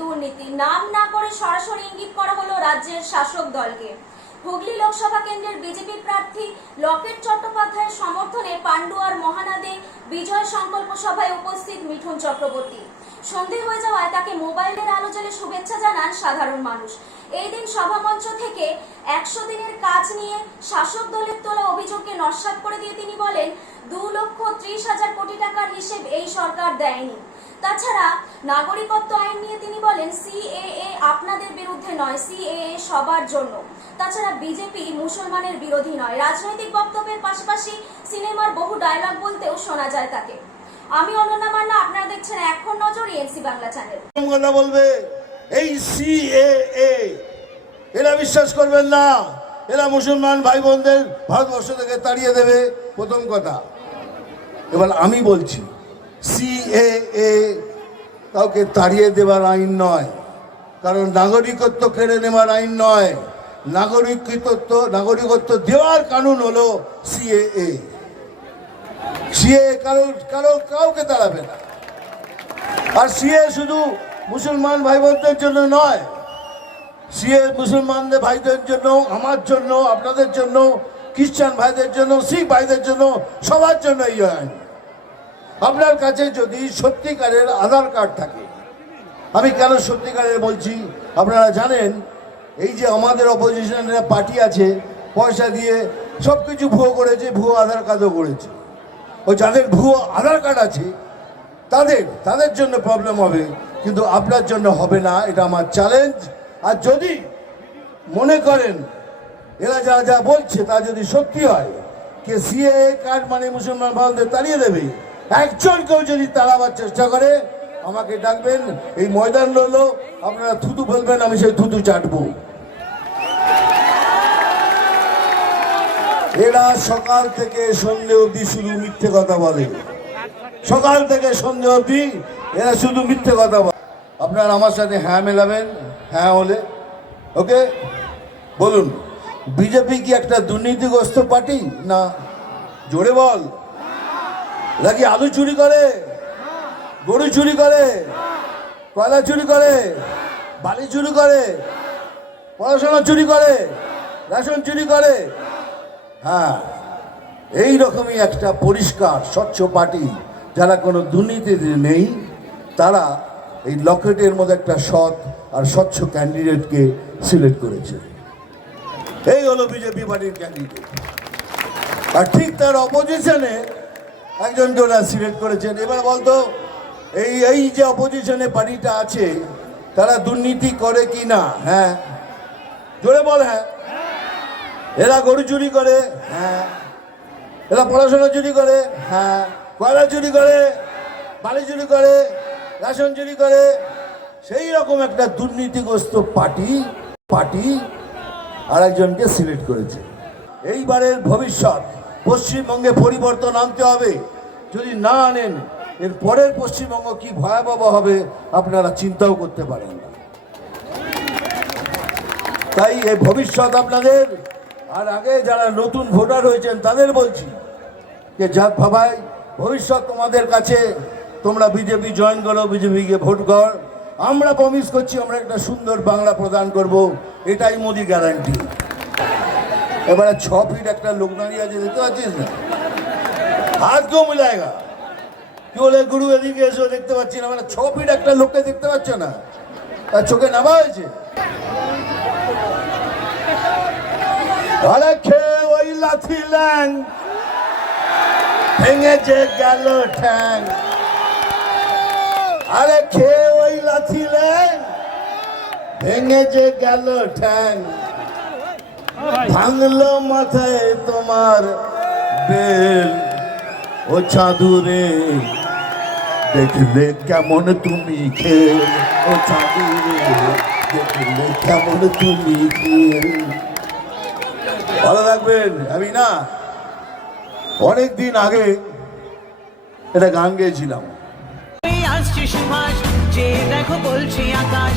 দুর্নীতি। নাম না করে সরাসরি ইঙ্গিত করা হলো রাজ্যের শাসক দলকে। হুগলি লোকসভা কেন্দ্রের বিজেপি প্রার্থী লকেট চট্টোপাধ্যায়ের সমর্থনে পান্ডুয়ার মহানাদে বিজয় সংকল্প সভায় উপস্থিত মিঠুন চক্রবর্তী। সন্ধে হয়ে যাওয়ায় তাকে মোবাইলের আলো জ্বালে শুভেচ্ছা জানান সাধারণ মানুষ। এই দিন সভামঞ্চ থেকে একশো দিনের কাজ নিয়ে শাসক দলের তোলা অভিযোগকে নস্যাৎ করে দিয়ে তিনি বলেন, দু লক্ষ ত্রিশ হাজার কোটি টাকার হিসেব এই সরকার দেয়নি। তাছাড়া নাগরিকত্ব আইন নিয়ে তিনি বলেন, সিএএ আপনাদের বিরুদ্ধে নয়, সিএএ সবার জন্য। তাছাড়া বিজেপি মুসলমানের বিরোধী নয়। রাজনৈতিক বক্তব্যের পাশাপাশি সিনেমার বহু ডায়লগ বলতেও শোনা যায় তাকে। আমি অনন্যা মান্না, আপনারা দেখছেন এখন নজর এনসি বাংলা চ্যানেল। কথা বলবে? এই সিএএ এরা বিশ্বাস করবেন না। এরা মুসলমান ভাই বোনদের ভারতবর্ষ থেকে তাড়িয়ে দেবে। প্রথম কথা। এবার আমি বলছি সিএএ কাউকে তাড়িয়ে দেওয়ার আইন নয়। কারণ নাগরিকত্ব কেড়ে নেওয়ার আইন নয়। নাগরিকত্ব নাগরিকত্ব দেওয়ার কানুন হলো সিএএ সিএ কারও কারও কাউকে দাঁড়াবে না। আর সিএ শুধু মুসলমান ভাই বোনদের জন্য নয়, সিএ মুসলমানদের ভাইদের জন্য, আমার জন্য, আপনাদের জন্য, খ্রিস্টান ভাইদের জন্য, শিখ ভাইদের জন্য, সবার জন্য এই আইন। আপনার কাছে যদি সত্যিকারের আধার কার্ড থাকে, আমি কেন সত্যিকারের বলছি, আপনারা জানেন, এই যে আমাদের অপোজিশনের পার্টি আছে, পয়সা দিয়ে সব কিছু ভুয়ো করেছে, ভুয়ো আধার কার্ডও করেছে। ও যাদের ভুয়ো আধার কার্ড আছে, তাদের তাদের জন্য প্রবলেম হবে, কিন্তু আপনার জন্য হবে না, এটা আমার চ্যালেঞ্জ আর যদি মনে করেন, এরা যা যা বলছে, তা যদি সত্যি হয়, কে সিএ কার্ড মানে মুসলমান ভারতদের তাড়িয়ে দেবে। একজন কেউ যদি তাড়াবার চেষ্টা করে, আমাকে ডাকবেন, এই ময়দান রইল, আপনারা থুতু ফেলবেন, আমি সেই থুতু চাটবো। এরা সকাল থেকে সন্ধে অবধি শুধু মিথ্যে কথা বলে। সকাল থেকে সন্ধে অবধি এরা শুধু মিথ্যে কথা বলে। আপনার আমার সাথে হ্যাঁ মেলাবেন হ্যাঁ হলে। ওকে বলুন বিজেপি কি একটা দুর্নীতিগ্রস্ত পার্টি না জোরে বল? নাকি আলু চুরি করে? গরু চুরি করে? কয়লা চুরি করে? বালি চুরি করে? পড়াশোনা চুরি করে? রেশন চুরি করে? হ্যাঁ এই রকমই একটা পরিষ্কার, স্বচ্ছ পার্টি যারা কোনো দুর্নীতিতে নেই, তারা এই লকেটের মধ্যে একটা সৎ আর স্বচ্ছ ক্যান্ডিডেটকে সিলেক্ট করেছে। এই হলো বিজেপি পার্টির ক্যান্ডিডেট আর ঠিক তার অপোজিশনে একজনকে ওরা সিলেক্ট করেছেন। এবার বলতো, এই এই যে অপোজিশনে পার্টিটা আছে, তারা দুর্নীতি করে কি না? হ্যাঁ জোরে বল হ্যাঁ। এরা গরু চুরি করে। হ্যাঁ। এরা পড়াশোনা চুরি করে। হ্যাঁ। কয়লা চুরি করে। বালি চুরি করে। রেশন চুরি করে। সেই রকম একটা দুর্নীতিগ্রস্ত পার্টি পার্টি আরেকজনকে সিলেক্ট করেছে। এইবারের ভবিষ্যৎ পশ্চিমবঙ্গে পরিবর্তন আনতে হবে। যদি না আনেন এর পরের পশ্চিমবঙ্গ কি ভয়াবহ হবে আপনারা চিন্তাও করতে পারেন না। তাই এই ভবিষ্যৎ আপনাদের আর আগে যারা নতুন ভোটার হয়েছেন, তাদের বলছি যে যা ভাবাই, ভবিষ্যৎ তোমাদের কাছে, তোমরা বিজেপি জয়েন করো বিজেপিকে ভোট কর। আমরা প্রমিস করছি, আমরা একটা সুন্দর বাংলা প্রদান করব, এটাই মোদি গ্যারান্টি এবারে ছ ফিট একটা লোক দাঁড়িয়ে আছে, দেখতে পাচ্ছিস না? হাত কেউ মিলায়গা কি বলে, গুরু এদিকে এসো, দেখতে পাচ্ছি না। মানে ছ ফিট একটা লোককে দেখতে পাচ্ছ না। তার চোখে নামা হয়েছে। আরে খেয়ে ওই লাথি ল্যাং। ভেঙেছে গেল ঠ্যাং। আরে খেয়ে ওই লাথি ভেঙেছে গেল ঠ্যাং। ভাঙলো মাথায় তোমার বেল। ও চাঁদুরে দেখলে কেমন তুমি খেল। ও চাঁদুরে দেখলে কেমন তুমি খেল। ভালো থাকবেন, আমি না অনেক দিন আগে একটা গান গেয়েছিলাম। আসছে সুভাষ, যে দেখো বলছে আকাশ।